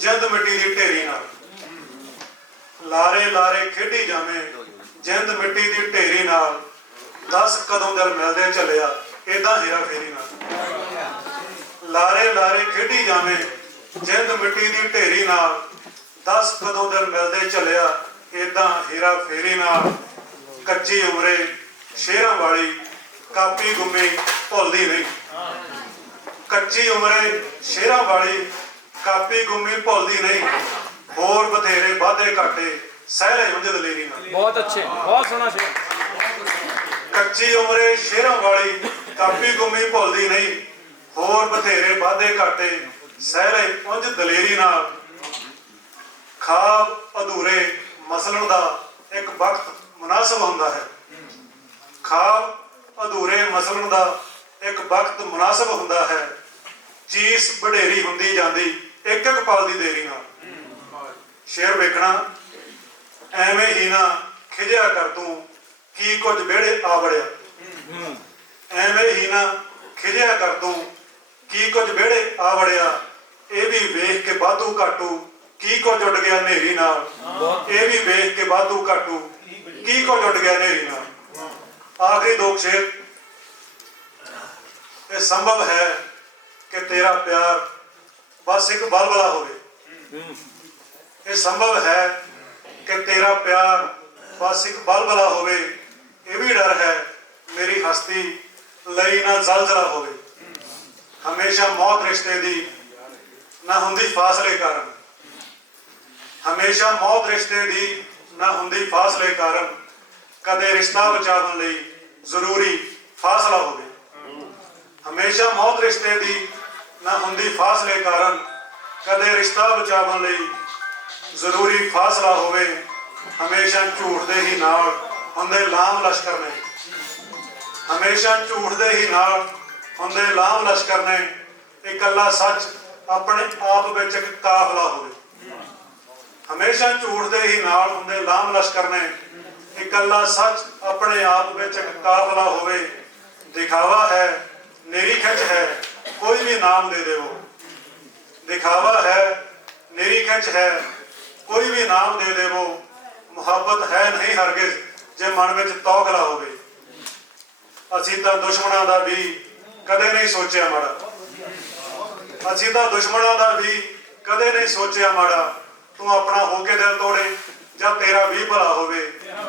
ਜਿੰਦ ਮਿੱਟੀ ਦੀ ਢੇਰੀ ਨਾਲ। ਲਾਰੇ ਲਾਰੇ ਖੇਡੀ ਜਾਵੇਂ, ਜਿੰਦ ਮਿੱਟੀ ਦੀ ਢੇਰੀ ਨਾਲ। ਦਸ ਕਦੋਂ ਦਿਲ ਮਿਲਦੇ ਚੱਲਿਆ, ਏਦਾਂ ਹੀਰਾ ਫੇਰੀ ਨਾਲ। ਲਾਰੇ ਲਾਰੇ ਖੇਡੀ ਜਾਵੇਂ, ਜਿੰਦ ਮਿੱਟੀ ਦੀ ਢੇਰੀ ਨਾਲ। ਦਸ ਕਦੋਂ ਦਿਨ ਮਿਲਦੇ ਚੱਲਿਆ, ਏਦਾਂ ਹੀਰਾ ਫੇਰੀ ਨਾਲ। ਕੱਚੀ ਉਮਰੇ ਸ਼ੇਰਾਂ ਵਾਲੀ, ਕਾਪੀ ਗੁੰਮੀ ਭੁੱਲਦੀ ਨਹੀਂ। ਕੱਚੀ ਉਮਰੇ ਸ਼ੇਰਾਂ ਵਾਲੀ ਕਾਪੀ ਗੁੰਮੀ ਭੁੱਲਦੀ ਨਹੀਂ। ਹੋਰ ਬਥੇਰੇ ਵਾਧੇ ਘਾਟੇ ਸਹਿਲੇ ਉਂਝ ਦਲੇਰੀ ਨਾਲ। ਬਹੁਤ ਅੱਛੇ ਬਹੁਤ ਸੋਹਣਾ ਸ਼ੇਰ। ਕੱਚੀ ਉਮਰੇ ਸ਼ੇਰਾਂ ਵਾਲੀ ਕਾਪੀ ਗੁੰਮੀ ਭੁੱਲਦੀ ਨਹੀਂ। ਹੋਰ ਬਥੇਰੇ ਵਾਧੇ ਘਾਟੇ ਸਹਿਲੇ ਉਂਝ ਦਲੇਰੀ ਨਾਲ। ਖਾਬ ਅਧੂਰੇ ਮਸਲਣ ਦਾ ਇੱਕ ਵਕਤ ਮੁਨਾਸਬ ਹੁੰਦਾ ਹੈ। ਖਾਬ ਅਧੂਰੇ ਮਸਲਣ ਦਾ ਇੱਕ ਵਕਤ ਮੁਨਾਸਬ ਹੁੰਦਾ ਹੈ। ਚੀਸ ਵਡੇਰੀ ਹੁੰਦੀ ਜਾਂਦੀ। ਇੱਕ ਇੱਕ ਪਲ ਦੀ ਦੇਰੀ ਨਾਲ। ਸ਼ੇਰ ਵੇਖਣਾ, ਐਵੇਂ ਹੀ ਨਾ ਖਿਜਿਆ ਕਰ ਤੂੰ ਕੀ ਕੁਝ ਵਿਹੜੇ ਆਵੜਿਆ ਐਵੇਂ ਹੀ ਨਾ ਖਿਜਿਆ ਕਰ ਤੂੰ ਕੀ ਕੁਝ ਵਿਹੜੇ ਆਵੜਿਆ ਇਹ ਵੀ ਵੇਖ ਕੇ ਬਾਧੂ ਘਾਟੂ ਕੀ ਕੁਝ ਉੱਡ ਗਿਆ ਨੇਰੀ ਨਾਲ। ਇਹ ਵੀ ਵੇਖ ਕੇ ਬਾਧੂ ਘਾਟੂ ਕੀ ਕੁਝ ਉੱਡ ਗਿਆ ਨੇਰੀ ਨਾਲ। ਆਖਰੀ ਦੋ ਸ਼ੇਰ। ਇਹ ਸੰਭਵ ਹੈ ਕਿ ਤੇਰਾ ਪਿਆਰ ਬਸ ਇੱਕ ਬਲਬਲਾ ਹੋਵੇ। ਇਹ ਸੰਭਵ ਹੈ ਕਿ ਤੇਰਾ ਪਿਆਰ ਬਸ ਇੱਕ ਬਲਬਲਾ ਹੋਵੇ। ਇਹ ਵੀ ਡਰ ਹੈ, ਮੇਰੀ ਹਸਤੀ ਲਈ ਨਾ ਜ਼ਲਜ਼ਲਾ ਹੋਵੇ। ਹਮੇਸ਼ਾ ਮੌਤ ਰਿਸ਼ਤੇ ਦੀ ਨਾ ਹੁੰਦੀ ਫਾਸਲੇ ਕਾਰਨ। ਹਮੇਸ਼ਾ ਮੌਤ ਰਿਸ਼ਤੇ ਦੀ ਨਾ ਹੁੰਦੀ ਫਾਸਲੇ ਕਾਰਨ ਕਦੇ ਰਿਸ਼ਤਾ ਬਚਾਉਣ ਲਈ ਜ਼ਰੂਰੀ ਫਾਸਲਾ ਹੋਵੇ। ਹਮੇਸ਼ਾ ਮੌਤ ਰਿਸ਼ਤੇ ਦੀ ਨਾ ਹੁੰਦੀ ਫਾਸਲੇ ਕਾਰਨ, ਕਦੇ ਰਿਸ਼ਤਾ ਬਚਾਉਣ ਲਈ ਜ਼ਰੂਰੀ ਫਾਸਲਾ ਹੋਵੇ, ਹਮੇਸ਼ਾ ਝੂਠ ਦੇ ਹੀ ਨਾਲ ਹੁੰਦੇ ਲਾਮ ਲਸ਼ਕਰ ਨੇ। ਹਮੇਸ਼ਾ ਝੂਠ ਦੇ ਹੀ ਨਾਲ ਹੁੰਦੇ ਲਾਮ ਲਸ਼ਕਰ ਨੇ ਇਕੱਲਾ ਸੱਚ ਆਪਣੇ ਆਪ ਵਿੱਚ ਇੱਕ ਕਾਫਲਾ ਹੋਵੇ। ਹਮੇਸ਼ਾ ਝੂਠ ਦੇ ਹੀ ਨਾਲ ਹੁੰਦੇ ਲਾਮ ਲਸ਼ਕਰ ਨੇ ਇਕੱਲਾ ਸੱਚ ਆਪਣੇ ਆਪ ਵਿੱਚ ਇੱਕ ਕਾਫਲਾ ਹੋਵੇ। ਦਿਖਾਵਾ ਹੈ ਨਿਰੀ ਖਿੱਚ ਹੈ। ਕੋਈ ਵੀ ਨਾਮ ਦੇ ਦੇਵੋ। ਦਿਖਾਵਾ ਹੈ ਨਿਰੀ ਖਿੱਚ ਹੈ ਕੋਈ ਵੀ ਨਾਮ ਦੇ ਦੇਵੋ। ਮੁਹੱਬਤ ਹੈ ਨਹੀਂ ਹਰਗਿਜ਼ ਜੇ ਮਨ ਵਿੱਚ ਤੌਖਲਾ ਹੋਵੇ। ਅਸੀਂ ਤਾਂ ਦੁਸ਼ਮਣਾਂ ਦਾ ਵੀ ਕਦੇ ਨਹੀਂ ਸੋਚਿਆ ਮਾੜਾ। ਅਸੀਂ ਤਾਂ ਦੁਸ਼ਮਣਾਂ ਦਾ ਵੀ ਕਦੇ ਨਹੀਂ ਸੋਚਿਆ ਮਾੜਾ। ਤੂੰ ਆਪਣਾ ਹੋ ਕੇ ਦਿਲ ਤੋੜੇ ਜਾਂ ਤੇਰਾ ਵੀ ਭਲਾ ਹੋਵੇ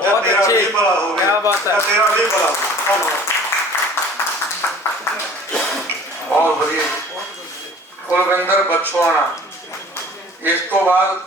ਜਾਂ ਤੇਰਾ। ਵੀ ਭਲਾ ਹੋਵੇ। ਜਾਂ ਤੇਰਾ ਵੀ ਭਲਾ ਹੋਵੇ ਧੰਨਵਾਦ ਬਹੁਤ ਵਧੀਆ ਕੁਲਵਿੰਦਰ ਬਛਵਾਣਾ ਇਸ ਤੋਂ ਬਾਅਦ